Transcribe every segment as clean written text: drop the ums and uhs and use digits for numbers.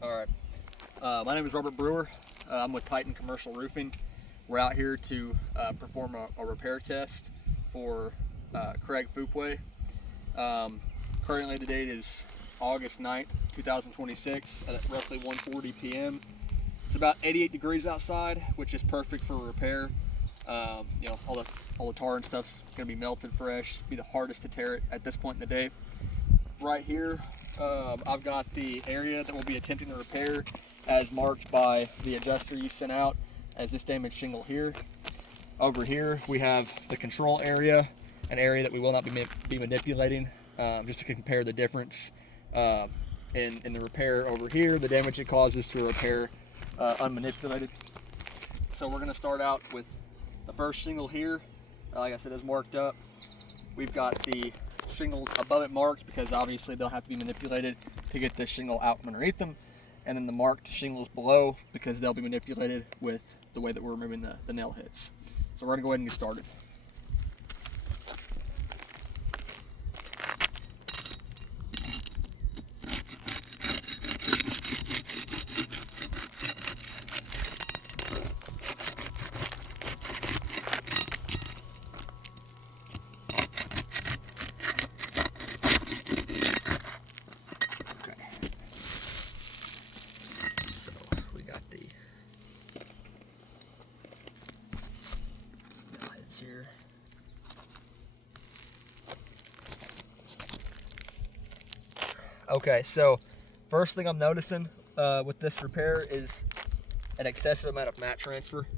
All right. My name is Robert Brewer. I'm with Titan Commercial Roofing. We're out here to perform a repair test for Craig Fuquay. Currently the date is August 9th, 2026 at roughly 1:40 p.m. It's about 88 degrees outside, which is perfect for a repair. All the tar and stuff's gonna be melted fresh. Be the hardest to tear it at this point in the day. Right here, I've got the area that we'll be attempting to repair as marked by the adjuster you sent out as this damaged shingle here. Over here we have the control area, an area that we will not be manipulating, just to compare the difference in the repair over here, the damage it causes to repair unmanipulated. So we're going to start out with the first shingle here. Like I said, is marked up. We've got the shingles above it marked because obviously they'll have to be manipulated to get this shingle out from underneath them, and then the marked shingles below because they'll be manipulated with the way that we're removing the nail heads. So we're going to go ahead and get started. Here. Okay, so first thing I'm noticing with this repair is an excessive amount of mat transfer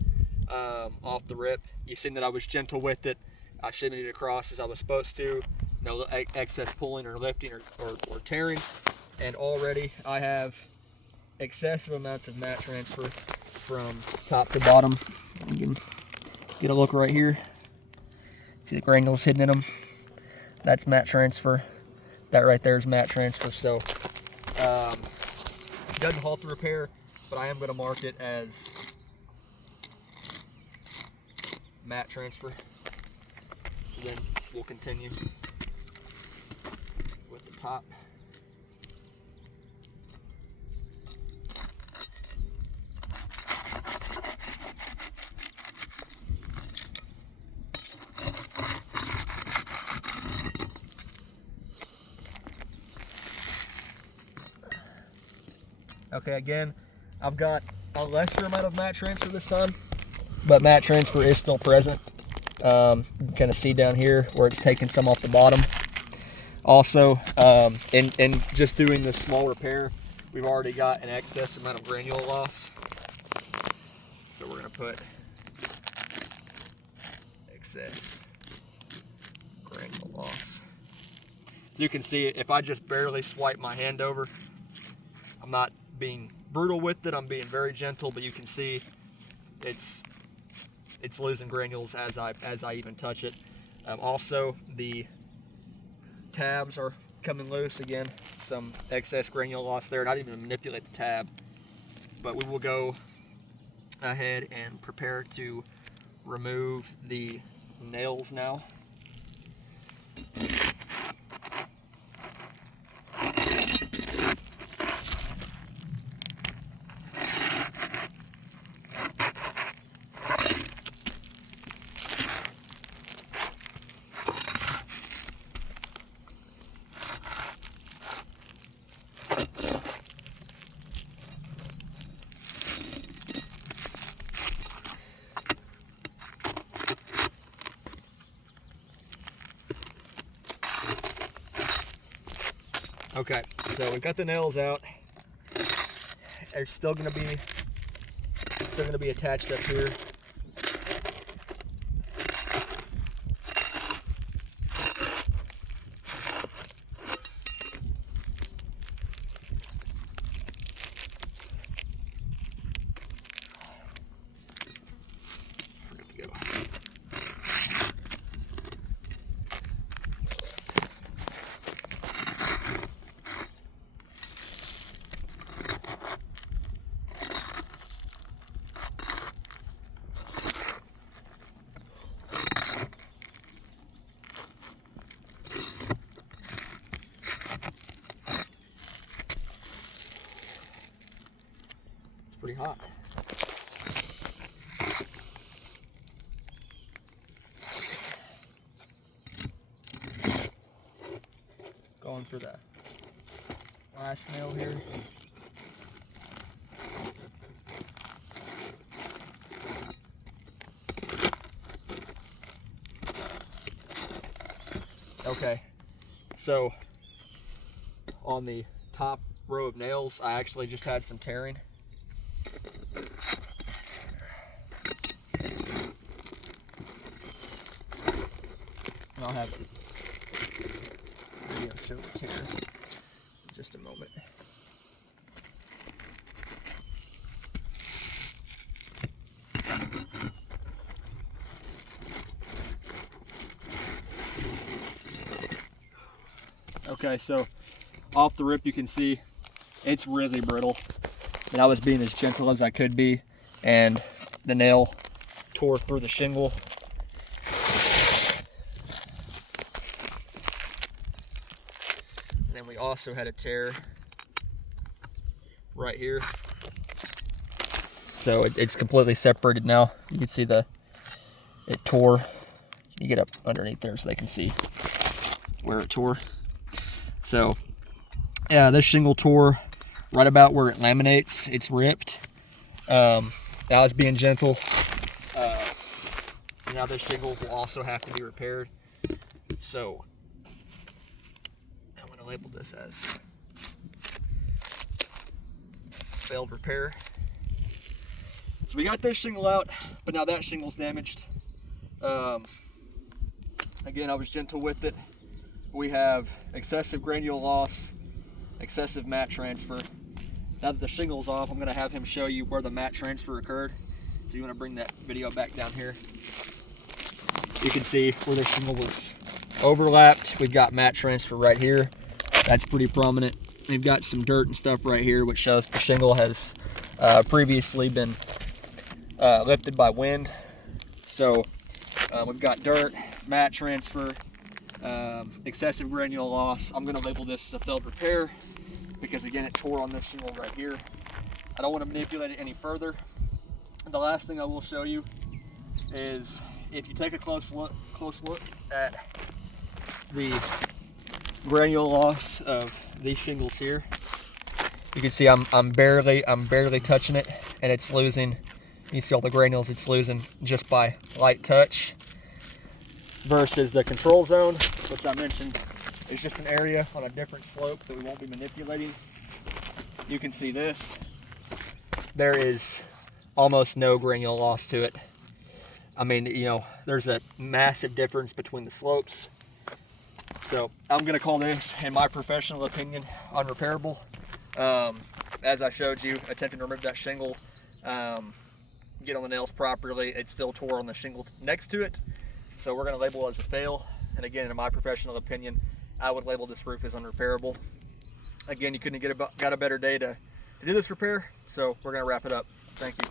off the rip. You've seen that I was gentle with it. I shimmied it across as I was supposed to. No excess pulling or lifting or tearing. And already I have excessive amounts of mat transfer from top to bottom. You can get a look right here. See the granules hidden in them? That's mat transfer. That right there is mat transfer. So it doesn't halt the repair, but I am going to mark it as mat transfer. So then we'll continue with the top. Okay, again, I've got a lesser amount of mat transfer this time, but mat transfer is still present. You can kind of see down here where it's taking some off the bottom. Also, in just doing this small repair, we've already got an excess amount of granule loss. So we're going to put excess granule loss. So you can see if I just barely swipe my hand over, I'm not being brutal with it, I'm being very gentle, but you can see it's losing granules as I even touch it. Also, the tabs are coming loose again, some excess granule loss there, not even manipulate the tab, but we will go ahead and prepare to remove the nails now. Okay, so we've got the nails out. They're still gonna be attached up here. pretty hot. Going for the last nail here. Okay, so on the top row of nails, I actually just had some tearing. And I'll have video show the tear in just a moment. Okay, so off the rip you can see it's really brittle, and I was being as gentle as I could be, and the nail tore through the shingle. And then we also had a tear right here, so it's completely separated now. You can see it tore. You get up underneath there so they can see where it tore. So yeah, this shingle tore right about where it laminates. It's ripped. I was being gentle. Now this shingle will also have to be repaired. So I'm going to label this as failed repair. So we got this shingle out, but now that shingle's damaged. Again, I was gentle with it. We have excessive granule loss, excessive mat transfer. Now that the shingle's off, I'm gonna have him show you where the mat transfer occurred. So you wanna bring that video back down here. You can see where the shingle was overlapped. We've got mat transfer right here. That's pretty prominent. We've got some dirt and stuff right here, which shows the shingle has previously been lifted by wind. So we've got dirt, mat transfer, excessive granule loss. I'm going to label this as a failed repair because again it tore on this shingle right here. I don't want to manipulate it any further. And the last thing I will show you is if you take a close look at the granule loss of these shingles here, you can see I'm barely touching it, and it's losing. You see all the granules it's losing just by light touch, versus the control zone, which I mentioned is just an area on a different slope that we won't be manipulating. You can see this. There is almost no granule loss to it. I mean, you know, there's a massive difference between the slopes. So I'm gonna call this, in my professional opinion, unrepairable. As I showed you, attempting to remove that shingle, get on the nails properly, it still tore on the shingle next to it. So we're gonna label it as a fail. And again, in my professional opinion, I would label this roof as unrepairable. Again, you couldn't got a better day to do this repair. So we're gonna wrap it up. Thank you.